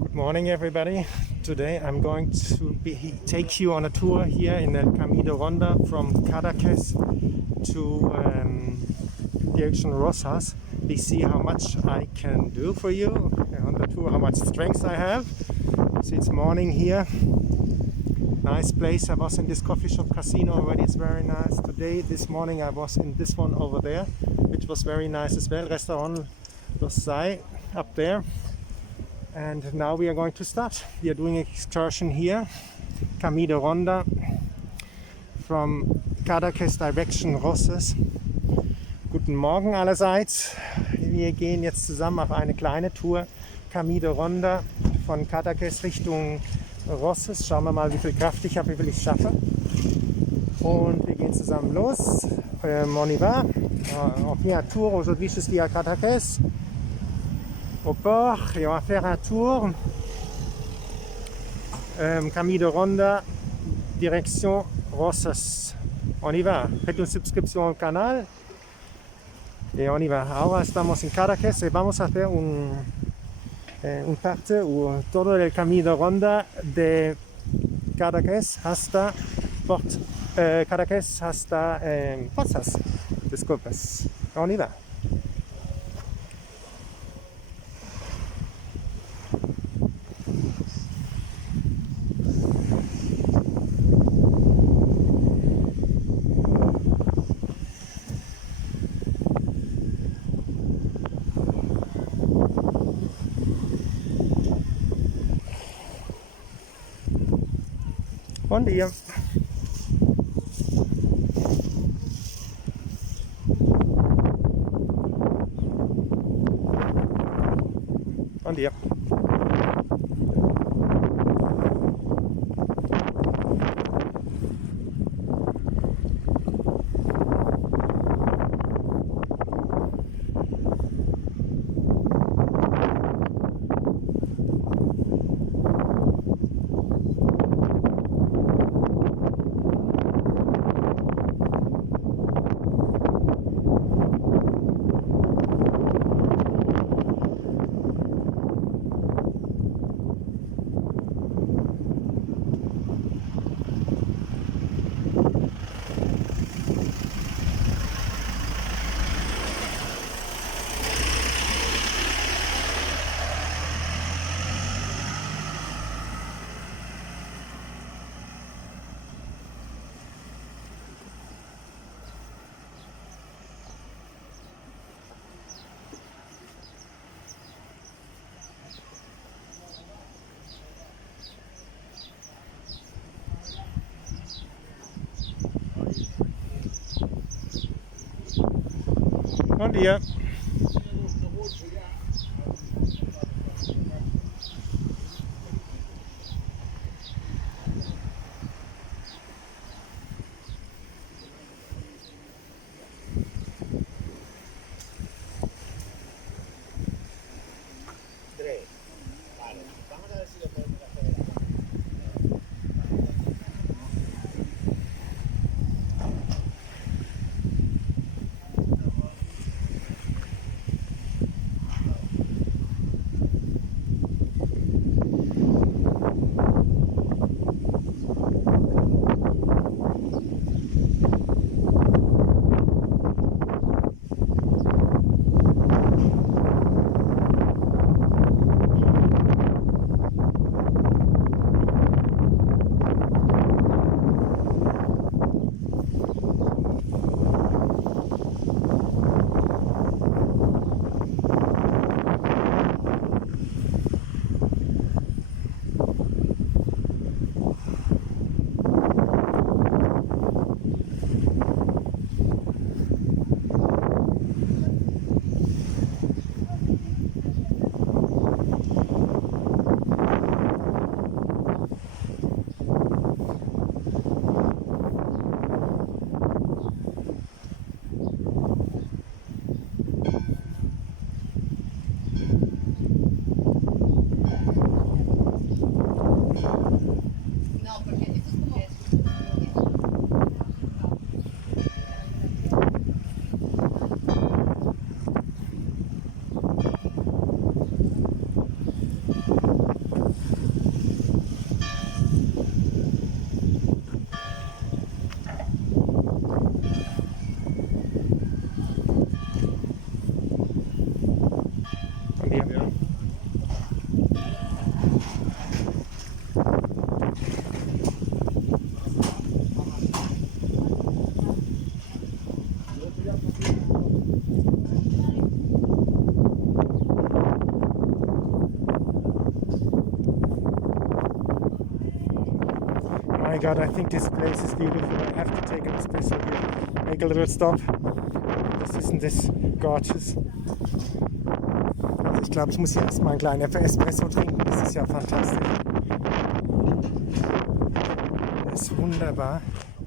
Good morning, everybody. Today I'm going to take you on a tour here in El Camino Ronda from Cadaques to direction Rosas. We see how much I can do for you on the tour, how much strength I have. So it's morning here. Nice place. I was in this coffee shop casino already. It's very nice. This morning I was in this one over there, which was very nice as well. Restaurant Losai up there. And now we are going to start. We are doing an excursion here, Camino Ronda, from Cadaques direction Rosas. Guten Morgen allerseits. Wir gehen jetzt zusammen auf eine kleine Tour, Camino Ronda, von Cadaques Richtung Rosas. Schauen wir mal, wie viel Kraft ich habe, wie viel ich schaffe. Und wir gehen zusammen los. On y va. On vient à tour aujourd'hui jusqu'à Cadaques, au port, et on va faire un tour Camino Ronda direction Rosas. On y va. Faites une subscription au canal et on y va. Ahora estamos en Cadaques y vamos a hacer un parte o todo el Camino Ronda de Cadaques hasta Cadaques hasta Rosas. Disculpas. On y va. Bom dia. Bom dia. Bom dia. god, I think this place is beautiful. I have to take an espresso here. Make a little stop. Isn't this gorgeous? Also ich glaube, ich muss hier erstmal einen kleinen Espresso trinken. Das ist ja fantastisch. Das ist wunderbar.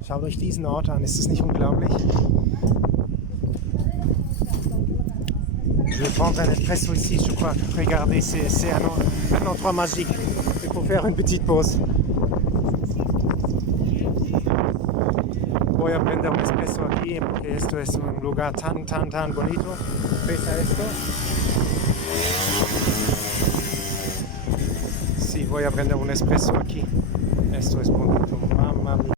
Schaut euch diesen Ort an. Ist das nicht unglaublich? Je vais prendre un espresso ici, je crois. Regardez, c'est un endroit magique. Il faut faire une petite pause. Voy a prender un espresso aquí porque esto es un lugar tan bonito. ¿Pesa esto? Sí, voy a prender un espresso aquí. Esto es bonito. Mamma mia.